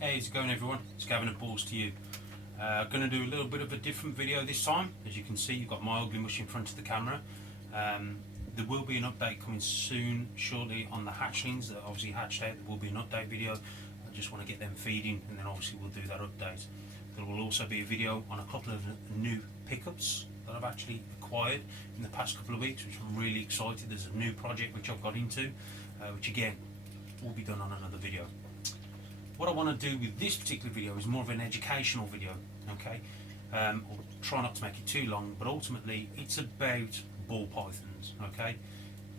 Hey, how's it going everyone? It's Gavin at Balls to You. Going to do a little bit of a different video this time. As you can see, you've got my ugly mush in front of the camera. There will be an update coming soon, shortly, on the hatchlings that obviously hatched out. There will be an update video. I just want to get them feeding, and then obviously we'll do that update. There will also be a video on a couple of new pickups that I've actually acquired in the past couple of weeks, which I'm really excited. There's a new project which I've got into, which again will be done on another video. What I want to do with this particular video is more of an educational video, okay? I'll try not to make it too long, but ultimately it's about ball pythons, okay?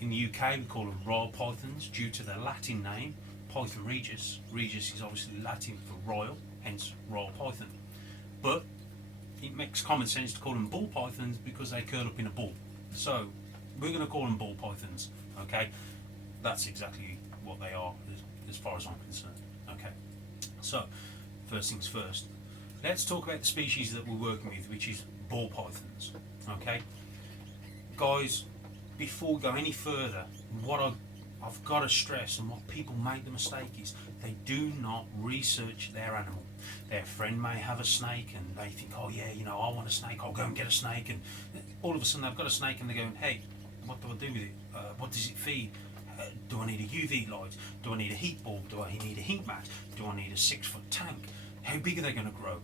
In the UK we call them royal pythons due to their Latin name, Python regius. Regius is obviously Latin for royal, hence royal python. But it makes common sense to call them ball pythons because they curl up in a ball. So we're going to call them ball pythons, okay? That's exactly what they are as far as I'm concerned, okay? So, first things first, let's talk about the species that we're working with, which is ball pythons, okay? Guys, before we go any further, what I've got to stress and what people make the mistake is they do not research their animal. Their friend may have a snake and they think, oh yeah, you know, I want a snake, I'll go and get a snake, and all of a sudden they've got a snake and they're going, hey, what do I do with it? What does it feed? Do I need a UV light? Do I need a heat bulb? Do I need a heat mat? Do I need a 6-foot tank? How big are they going to grow?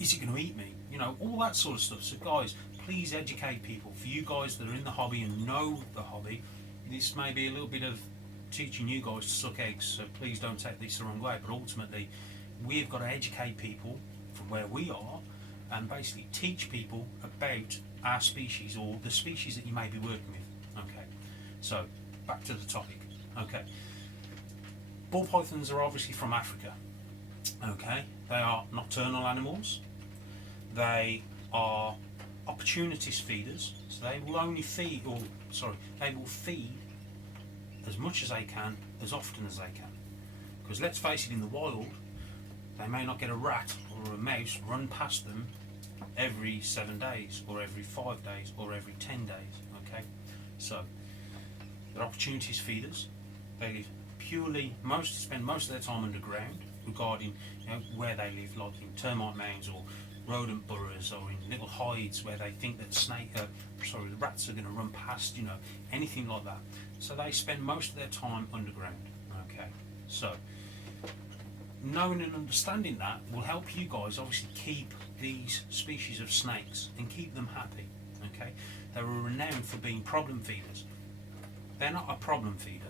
Is it going to eat me? You know, all that sort of stuff. So guys, please educate people. For you guys that are in the hobby and know the hobby, this may be a little bit of teaching you guys to suck eggs, so please don't take this the wrong way. But ultimately, we've got to educate people from where we are and basically teach people about our species or the species that you may be working with. Okay, so back to the topic. Okay, ball pythons are obviously from Africa. Okay, they are nocturnal animals. They are opportunist feeders, so they will only feed, they will feed as much as they can, as often as they can. Because let's face it, in the wild, they may not get a rat or a mouse run past them every 7 days, or every 5 days, or every 10 days. Okay, so they're opportunist feeders. They live purely, spend most of their time underground, regarding where they live, like in termite mounds or rodent burrows, or in little hides where they think that the rats are going to run past, anything like that. So they spend most of their time underground. Okay, so knowing and understanding that will help you guys obviously keep these species of snakes and keep them happy. Okay, they were renowned for being problem feeders. They're not a problem feeder.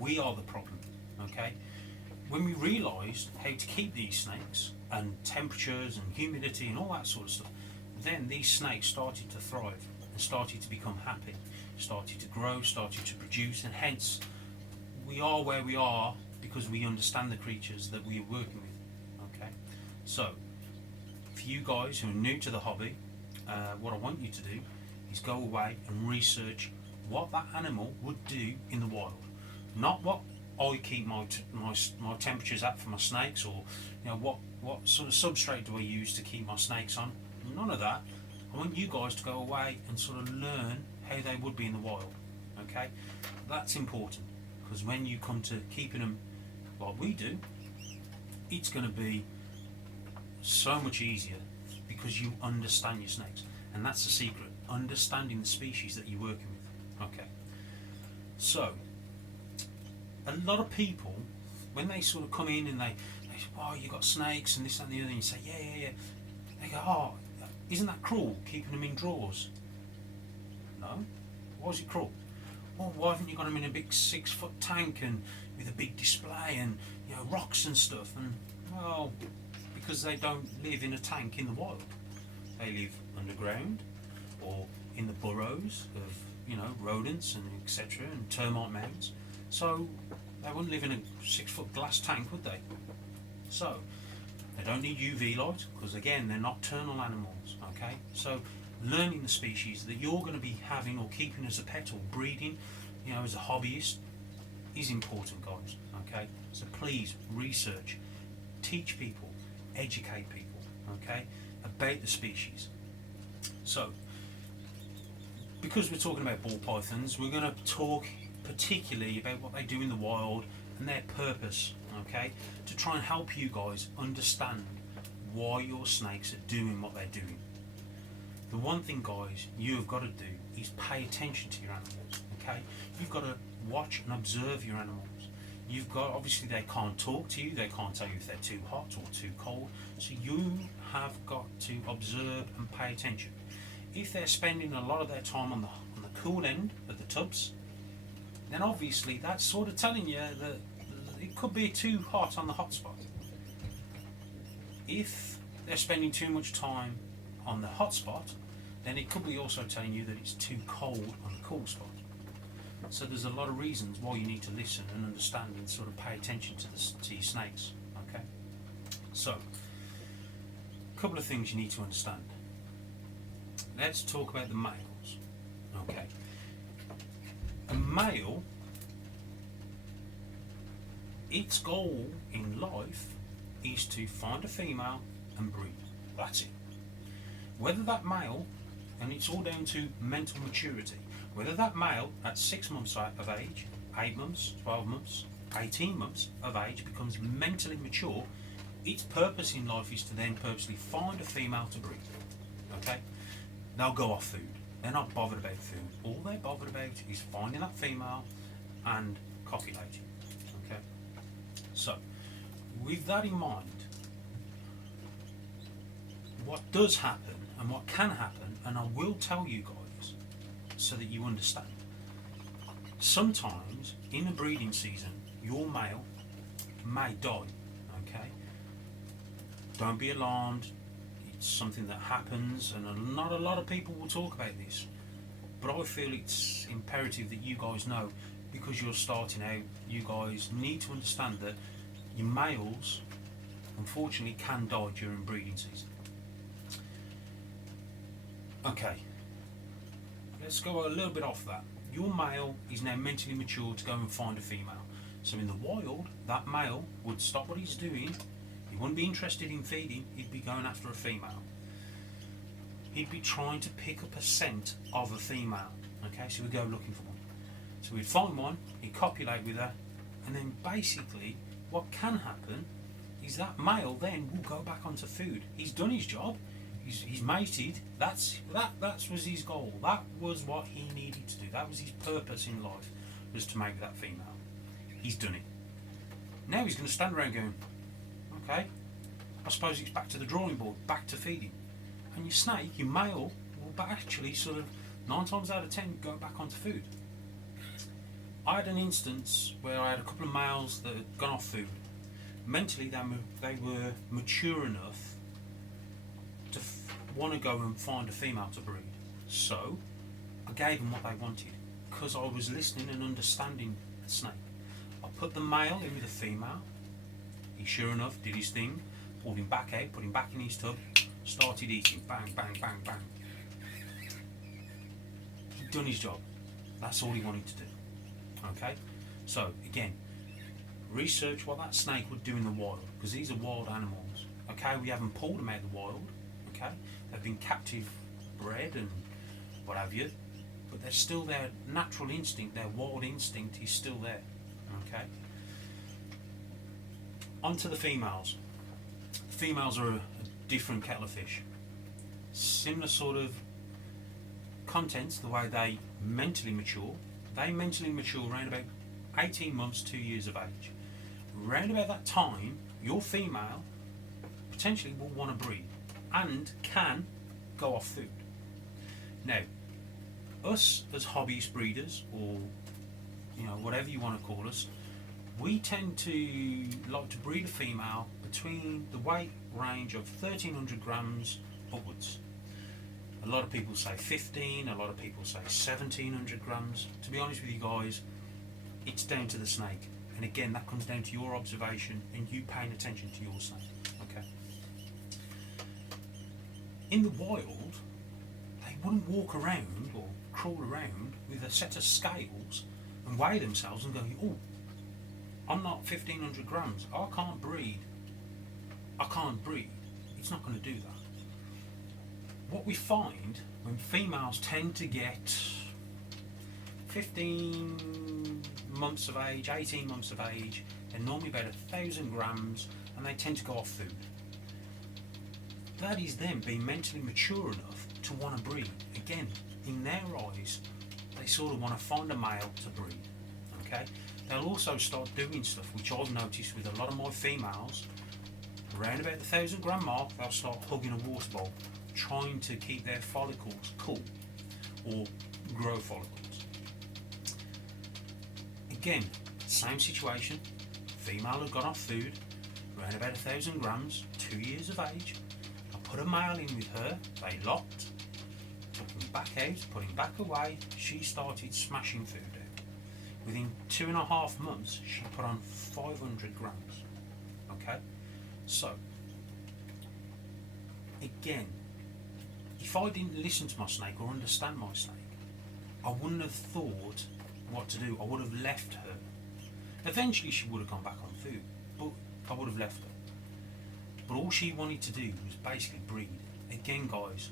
We are the problem, okay? When we realised how to keep these snakes and temperatures and humidity and all that sort of stuff, then these snakes started to thrive and started to become happy, started to grow, started to produce, and hence we are where we are because we understand the creatures that we are working with, okay? So, for you guys who are new to the hobby, what I want you to do is go away and research what that animal would do in the wild, not what I keep my temperatures at for my snakes, or what sort of substrate do I use to keep my snakes on. None of that. I want you guys to go away and sort of learn how they would be in the wild. Okay, that's important, because when you come to keeping them like we do, it's going to be so much easier because you understand your snakes, and that's the secret: understanding the species that you're working with. Okay, so a lot of people, when they sort of come in and they say, oh, you got snakes and this and the other, and you say, yeah, they go, oh, isn't that cruel, keeping them in drawers? No. Why is it cruel? Well, why haven't you got them in a big 6-foot tank and with a big display and rocks and stuff? And well, because they don't live in a tank in the wild. They live underground or in the burrows of rodents and etc. and termite mounds. So they wouldn't live in a 6-foot glass tank, would they? So they don't need UV light because again they're nocturnal animals. Okay, so learning the species that you're going to be having or keeping as a pet or breeding, as a hobbyist, is important, guys. Okay, so please research, teach people, educate people, okay, about the species. So because we're talking about ball pythons, we're going to talk particularly about what they do in the wild and their purpose, okay, to try and help you guys understand why your snakes are doing what they're doing. The one thing, guys, you have got to do is pay attention to your animals, okay? You've got to watch and observe your animals. You've got, obviously they can't talk to you, they can't tell you if they're too hot or too cold, so you have got to observe and pay attention. If they're spending a lot of their time on the cool end of the tubs, then obviously that's sort of telling you that it could be too hot on the hot spot. If they're spending too much time on the hot spot, then it could be also telling you that it's too cold on the cool spot. So there's a lot of reasons why you need to listen and understand and sort of pay attention to your snakes. Okay. So, a couple of things you need to understand. Let's talk about the males. Okay. A male, its goal in life is to find a female and breed. That's it. Whether that male, and it's all down to mental maturity, whether that male at 6 months of age, 8 months, 12 months, 18 months of age becomes mentally mature, its purpose in life is to then purposely find a female to breed. Okay? They'll go off food. They're not bothered about food. All they're bothered about is finding that female and copulating. Okay? So, with that in mind, what does happen and what can happen, and I will tell you guys so that you understand. Sometimes in a breeding season, your male may die. Okay? Don't be alarmed. It's something that happens, and not a lot of people will talk about this. But I feel it's imperative that you guys know, because you're starting out, you guys need to understand that your males, unfortunately, can die during breeding season. Okay, let's go a little bit off that. Your male is now mentally mature to go and find a female. So in the wild, that male would stop what he's doing. He wouldn't be interested in feeding, he'd be going after a female. He'd be trying to pick up a scent of a female. Okay, so we'd go looking for one. So we'd find one, he'd copulate with her, and then basically what can happen is that male then will go back onto food. He's done his job. He's mated. That was his goal. That was what he needed to do. That was his purpose in life, was to mate with that female. He's done it. Now he's going to stand around going, okay, I suppose it's back to the drawing board, back to feeding. And your snake, your male, will actually sort of 9 times out of 10 go back onto food. I had an instance where I had a couple of males that had gone off food. Mentally, they were mature enough to want to go and find a female to breed. So I gave them what they wanted, because I was listening and understanding the snake. I put the male in with the female. He sure enough did his thing, pulled him back out, put him back in his tub, started eating. Bang, bang, bang, bang. He'd done his job. That's all he wanted to do. Okay? So again, research what that snake would do in the wild, because these are wild animals. Okay, we haven't pulled them out of the wild. Okay, they've been captive bred and what have you, but they're still, their natural instinct, their wild instinct is still there. Okay, on to the females. Females are a different kettle of fish. Similar sort of contents, the way they mentally mature. They mentally mature around about 18 months, 2 years of age. Around about that time, your female potentially will want to breed and can go off food. Now, us as hobbyist breeders, or whatever you want to call us, we tend to like to breed a female between the weight range of 1,300 grams upwards. A lot of people say 15, a lot of people say 1,700 grams. To be honest with you guys, it's down to the snake. And again, that comes down to your observation and you paying attention to your snake. Okay. In the wild, they wouldn't walk around or crawl around with a set of scales and weigh themselves and go, oh, I'm not 1,500 grams, I can't breed. It's not going to do that. What we find when females tend to get 15 months of age, 18 months of age, They're normally about 1,000 grams, and they tend to go off food. That is them being mentally mature enough to want to breed. Again, in their eyes, they sort of want to find a male to breed. Okay? They'll also start doing stuff which I've noticed with a lot of my females. Around about the 1,000 gram mark, they'll start hugging a water bowl, trying to keep their follicles cool or grow follicles. Again, same situation. Female had gone off food, around about 1,000 grams, 2 years of age. I put a male in with her, they locked, took him back out, put him back away. She started smashing food out. Within 2.5 months, she put on 500 grams. Okay? So, again, if I didn't listen to my snake or understand my snake, I wouldn't have thought what to do. I would have left her. Eventually she would have gone back on food, but I would have left her. But all she wanted to do was basically breed. Again, guys,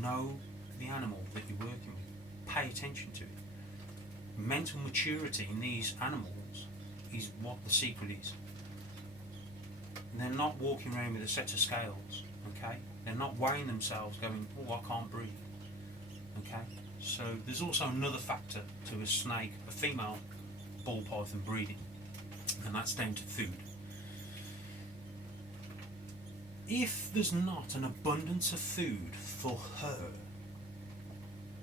know the animal that you're working with. Pay attention to it. Mental maturity in these animals is what the secret is. They're not walking around with a set of scales, okay? They're not weighing themselves going, oh, I can't breathe, okay? So there's also another factor to a snake, a female ball python breeding, and that's down to food. If there's not an abundance of food for her,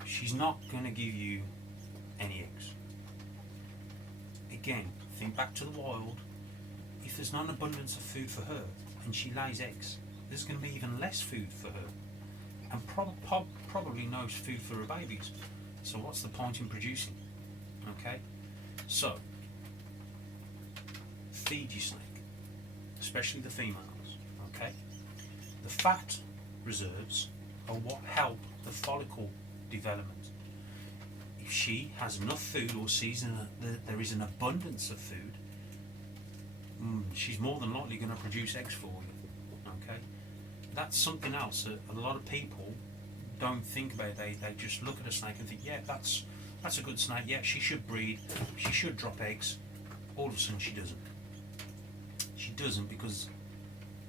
she's not going to give you any eggs. Again, think back to the wild. If there's not an abundance of food for her and she lays eggs, there's going to be even less food for her, and probably no food for her babies. So what's the point in producing? Okay, so feed your snake, especially the females. Okay, the fat reserves are what help the follicle development. If she has enough food or sees that there is an abundance of food, she's more than likely going to produce eggs for you. Okay, that's something else that a lot of people don't think about. They just look at a snake and think, yeah, that's a good snake. Yeah, she should breed. She should drop eggs. All of a sudden, she doesn't. She doesn't because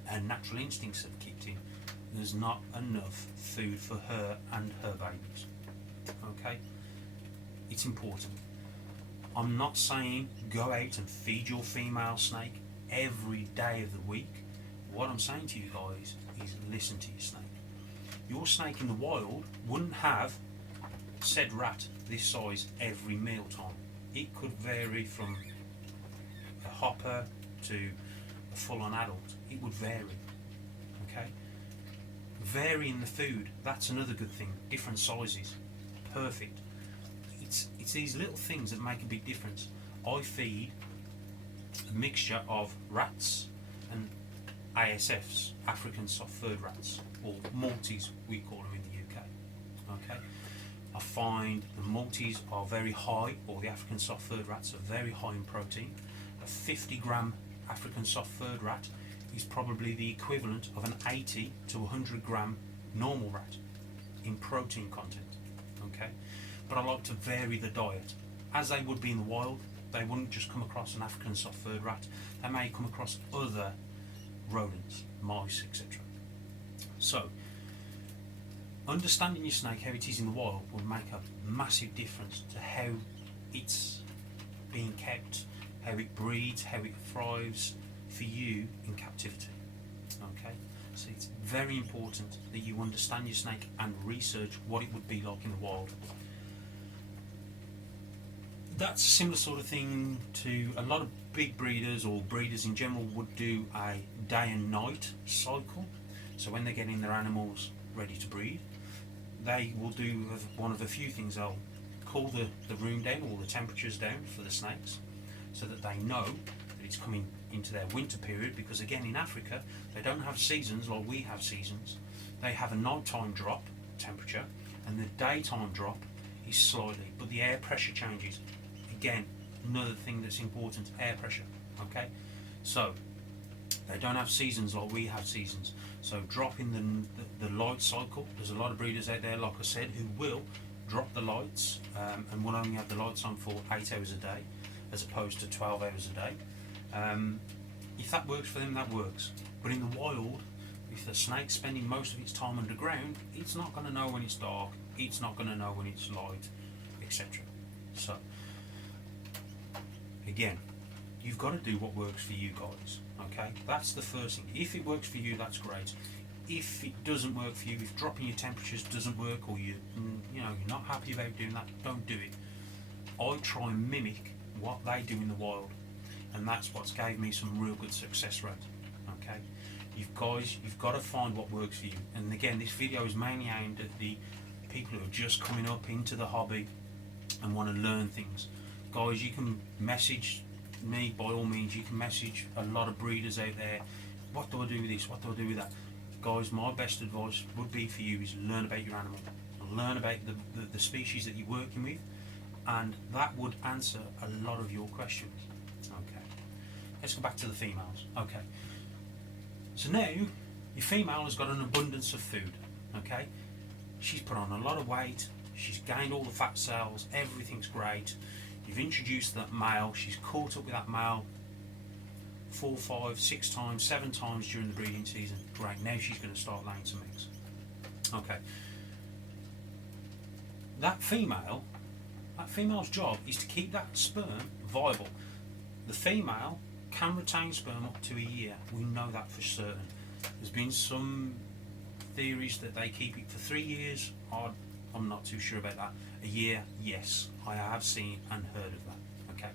her natural instincts have kicked in. There's not enough food for her and her babies. Okay, it's important. I'm not saying go out and feed your female snake every day of the week. What I'm saying to you guys is listen to your snake. Your snake in the wild wouldn't have said rat this size every meal time. It could vary from a hopper to a full-on adult. It would vary. Okay? Varying the food, that's another good thing. Different sizes. Perfect. It's these little things that make a big difference. I feed a mixture of rats and ASFs, African soft-furred rats, or Maltese we call them in the UK. Okay, I find the Maltese are very high, or the African soft-furred rats are very high in protein. A 50-gram African soft-furred rat is probably the equivalent of an 80 to 100-gram normal rat in protein content. Okay, but I like to vary the diet, as they would be in the wild. They wouldn't just come across an African soft-furred rat. They may come across other rodents, mice, etc. So, understanding your snake, how it is in the wild, will make a massive difference to how it's being kept, how it breeds, how it thrives for you in captivity. Okay, so it's very important that you understand your snake and research what it would be like in the wild. That's a similar sort of thing to a lot of big breeders, or breeders in general, would do a day and night cycle. So when they're getting their animals ready to breed, they will do one of a few things. They'll cool the room down, or the temperatures down for the snakes, so that they know that it's coming into their winter period, because again in Africa they don't have seasons like we have seasons. They have a nighttime drop temperature and the daytime drop is slightly, but the air pressure changes. Again, another thing that's important, air pressure. Okay, so they don't have seasons like we have seasons. So dropping the light cycle, there's a lot of breeders out there, like I said, who will drop the lights and will only have the lights on for 8 hours a day as opposed to 12 hours a day. If that works for them, that works. But in the wild, if the snake's spending most of its time underground, it's not going to know when it's dark, it's not going to know when it's light, etc. So, again, you've got to do what works for you guys, okay? That's the first thing. If it works for you, that's great. If it doesn't work for you, if dropping your temperatures doesn't work, or you're not happy about doing that, don't do it. I try and mimic what they do in the wild, and that's what's gave me some real good success rate. Okay, you've got to find what works for you. And again, this video is mainly aimed at the people who are just coming up into the hobby and want to learn things. Guys, you can message me by all means. You can message a lot of breeders out there. What do I do with this? What do I do with that? Guys, my best advice would be for you is learn about your animal, learn about the species that you're working with, and that would answer a lot of your questions. Okay, let's go back to the females. Okay, so now your female has got an abundance of food. Okay, she's put on a lot of weight, she's gained all the fat cells, everything's great. You've introduced that male, she's caught up with that male 4, 5, 6 times, 7 times during the breeding season. Great, now she's going to start laying some eggs. Okay, that female's job is to keep that sperm viable. The female can retain sperm up to a year. We know that for certain. There's been some theories that they keep it for 3 years. I'm not too sure about that. A year, yes, I have seen and heard of that. Okay,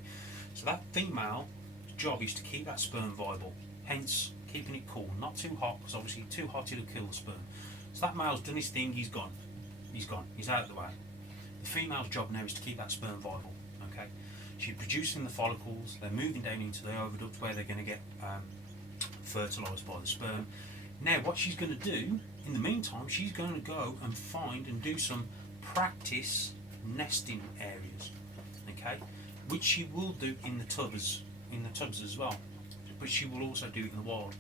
so that female job is to keep that sperm viable, hence keeping it cool, not too hot, because obviously too hot it'll kill the sperm. So that male's done his thing, he's gone, he's out of the way. The female's job now is to keep that sperm viable. Okay, she's producing the follicles, they're moving down into the oviduct where they're going to get fertilised by the sperm. Now what she's going to do in the meantime, she's going to go and find and do some practice nesting areas, okay, which she will do in the tubs as well, but she will also do it in the wild.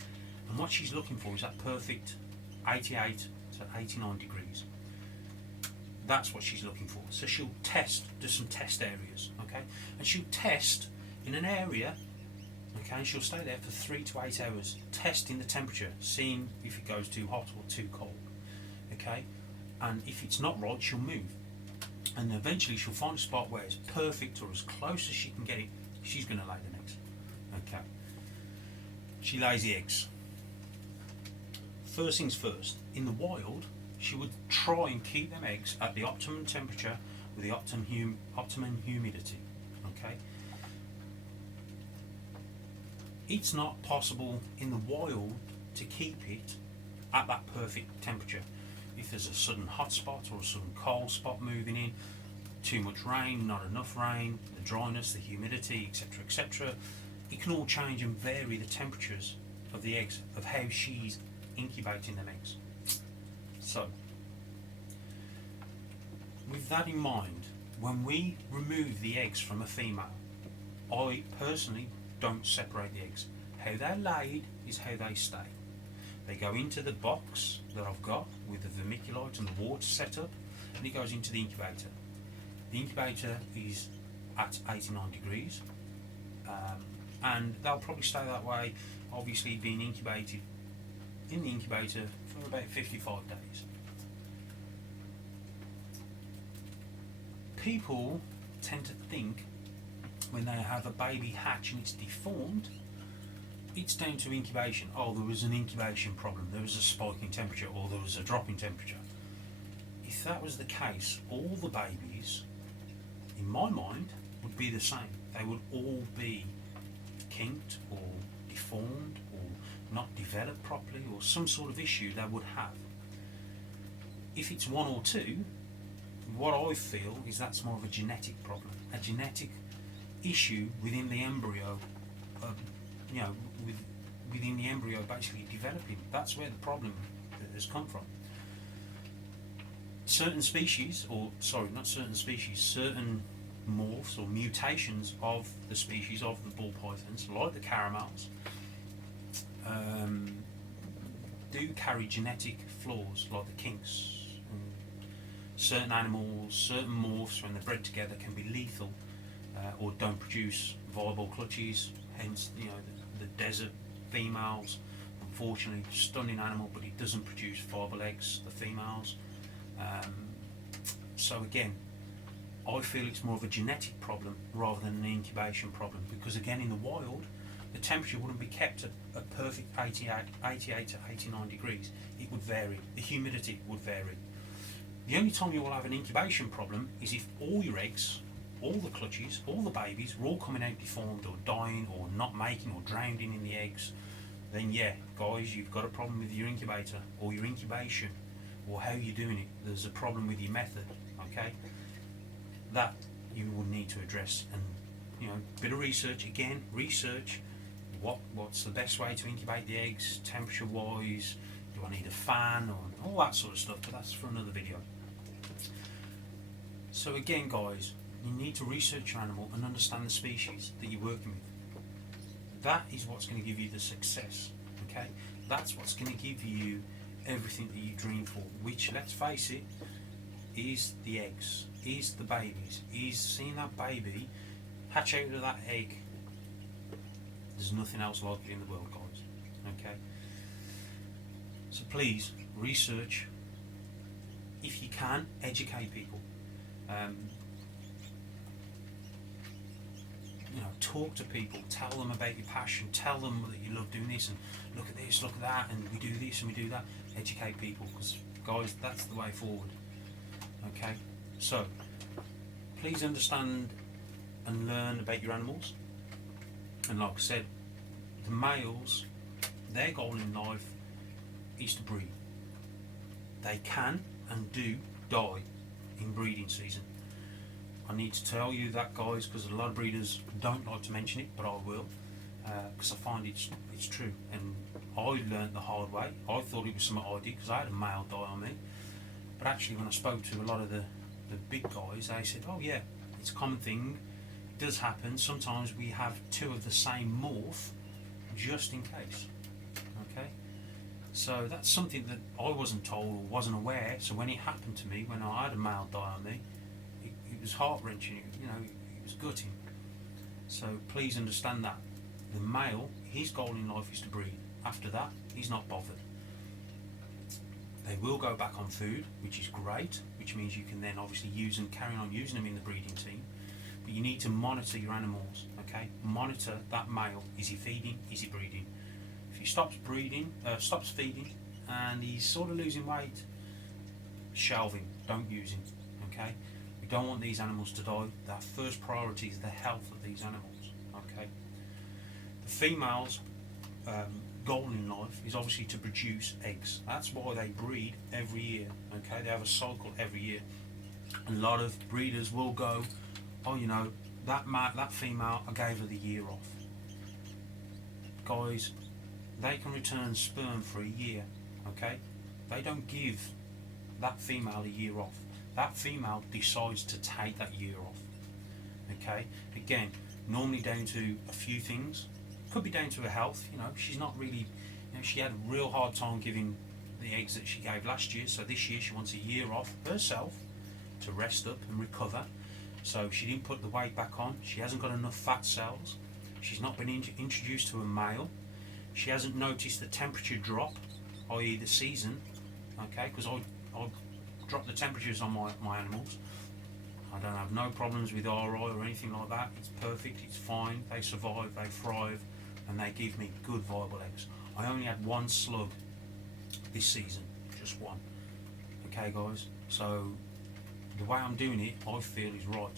And what she's looking for is that perfect 88 to 89 degrees. That's what she's looking for. So she'll do some test areas, okay, and she'll test in an area, okay, and she'll stay there for 3 to 8 hours, testing the temperature, seeing if it goes too hot or too cold, okay, and if it's not right, she'll move, and eventually she'll find a spot where it's perfect or as close as she can get it. She's going to lay the eggs. Okay, she lays the eggs. First things first, in the wild she would try and keep them eggs at the optimum temperature with the optimum humidity. Okay, it's not possible in the wild to keep it at that perfect temperature. If there's a sudden hot spot or a sudden cold spot moving in, too much rain, not enough rain, the dryness, the humidity, etc., etc., it can all change and vary the temperatures of the eggs, of how she's incubating them eggs. So, with that in mind, when we remove the eggs from a female, I personally don't separate the eggs. How they're laid is how they stay. They go into the box that I've got with the vermiculite and the water set up, and it goes into the incubator. The incubator is at 89 degrees, and they'll probably stay that way, obviously being incubated in the incubator for about 55 days. People tend to think when they have a baby hatch and it's deformed, it's down to incubation. Oh, there was an incubation problem, there was a spike in temperature, or there was a drop in temperature. If that was the case, all the babies, in my mind, would be the same. They would all be kinked or deformed or not developed properly, or some sort of issue they would have. If it's one or two, what I feel is that's more of a genetic problem, a genetic issue within the embryo, within the embryo basically developing. That's where the problem has come from. Certain species, certain morphs or mutations of the species of the ball pythons, like the caramels, do carry genetic flaws, like the kinks. Certain animals, certain morphs, when they're bred together, can be lethal or don't produce viable clutches. Hence, desert females. Unfortunately, stunning animal, but it doesn't produce viable eggs, the females. So again, I feel it's more of a genetic problem rather than an incubation problem, because again, in the wild, the temperature wouldn't be kept at a perfect 88 to 89 degrees. It would vary. The humidity would vary. The only time you will have an incubation problem is if all your eggs, all the clutches, all the babies are all coming out deformed or dying or not making or drowning in the eggs. Then yeah, guys, you've got a problem with your incubator or your incubation or how you're doing it. There's a problem with your method, okay? That you will need to address, and bit of research again. Research what's the best way to incubate the eggs, temperature wise. Do I need a fan or all that sort of stuff? But that's for another video. So again, guys, you need to research your animal and understand the species that you're working with. That is what's going to give you the success. Okay, that's what's going to give you everything that you dream for. Which, let's face it, is the eggs, is the babies, is seeing that baby hatch out of that egg. There's nothing else like it in the world, guys. Okay. So please research. If you can, educate people. Talk to people. Tell them about your passion. Tell them that you love doing this, and look at this, look at that, and we do this and we do that. Educate people, because guys, that's the way forward. Okay. So please understand and learn about your animals. And like I said, the males, their goal in life is to breed. They can and do die in breeding season. I need to tell you that, guys, because a lot of breeders don't like to mention it, but I will, because I find it's true. And I learnt the hard way. I thought it was something I did because I had a male die on me. But actually, when I spoke to a lot of the big guys, they said, oh yeah, it's a common thing. It does happen. Sometimes we have two of the same morph just in case. Okay? So that's something that I wasn't told or wasn't aware. So when it happened to me, when I had a male die on me, it was heart-wrenching, it was gutting. So please understand that. The male, his goal in life is to breed. After that, he's not bothered. They will go back on food, which is great, which means you can then obviously use and carry on using them in the breeding team. But you need to monitor your animals, okay? Monitor that male. Is he feeding? Is he breeding? If he stops feeding, and he's sort of losing weight, shelve him. Don't use him, okay? We don't want these animals to die. Our first priority is the health of these animals, okay? The females' goal in life is obviously to produce eggs. That's why they breed every year, okay? They have a cycle every year. A lot of breeders will go, oh, that female, I gave her the year off. Guys, they can return sperm for a year, okay? They don't give that female a year off. That female decides to take that year off, okay? Again, normally down to a few things. Could be down to her health. She's not really, she had a real hard time giving the eggs that she gave last year, so this year she wants a year off herself to rest up and recover. So she didn't put the weight back on. She hasn't got enough fat cells. She's not been introduced to a male. She hasn't noticed the temperature drop, i.e. the season, okay? Because I drop the temperatures on my animals. I don't have no problems with RI or anything like that. It's perfect, it's fine. They survive, they thrive, and they give me good viable eggs. I only had one slug this season, just one. Okay, guys? So the way I'm doing it, I feel is right.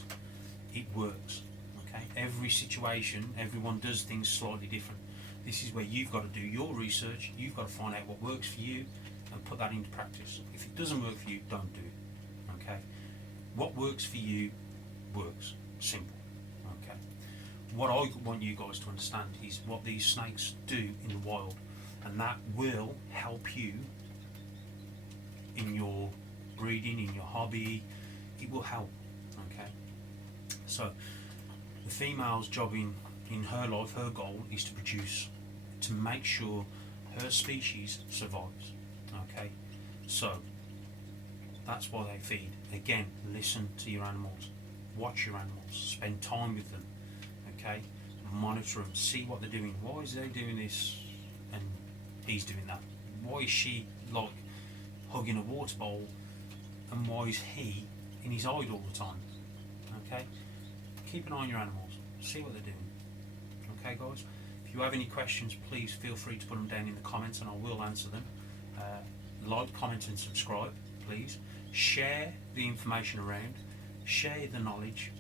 It works. Okay? Every situation, everyone does things slightly different. This is where you've got to do your research. You've got to find out what works for you and put that into practice. If it doesn't work for you, don't do it. Okay? What works for you works. Simple. Okay? What I want you guys to understand is what these snakes do in the wild, and that will help you in your breeding, in your hobby. It will help. Okay? So the female's job in her life, her goal is to produce, to make sure her species survives. Okay? So that's why they feed. Again, listen to your animals, watch your animals, spend time with them, okay? monitor them, see what they're doing. Why is they doing this and he's doing that? Why is she like hugging a water bowl and why is he in his hide all the time? Okay, keep an eye on your animals, see what they're doing. Okay guys, if you have any questions, please feel free to put them down in the comments and I will answer them. Like, comment and subscribe, please. Share the information around, share the knowledge,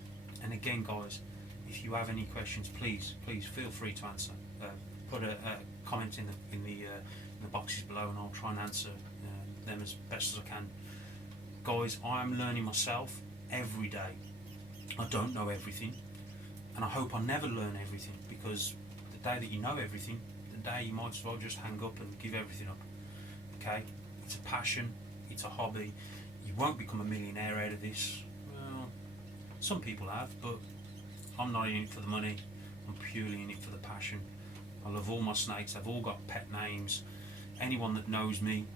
and again guys, if you have any questions, please feel free to answer. Put a comment in the boxes below and I'll try and answer them as best as I can. Guys, I am learning myself every day. I don't know everything, and I hope I never learn everything, because the day that you know everything, the day you might as well just hang up and give everything up. Okay, it's a passion, it's a hobby. You won't become a millionaire out of this. Well, some people have, but I'm not in it for the money. I'm purely in it for the passion. I love all my snakes. They've all got pet names. Anyone that knows me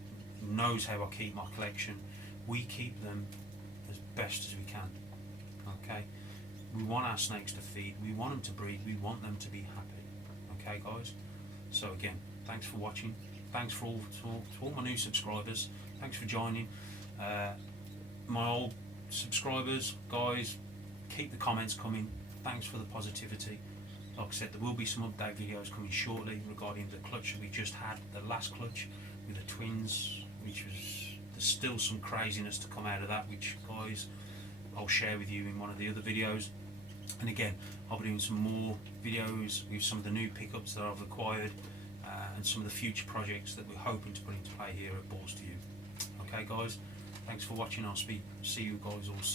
knows how I keep my collection. We keep them as best as we can. Okay, we want our snakes to feed, we want them to breed, we want them to be happy. Okay guys, so again, thanks for watching, thanks for all my new subscribers, thanks for joining. My old subscribers, guys, keep the comments coming, thanks for the positivity. Like I said, there will be some update videos coming shortly regarding the clutch that we just had, the last clutch with the twins, which was, there's still some craziness to come out of that, which guys I'll share with you in one of the other videos. And again, I'll be doing some more videos with some of the new pickups that I've acquired and some of the future projects that we're hoping to put into play here at Balls to You. Okay guys, thanks for watching. I'll see you guys all soon.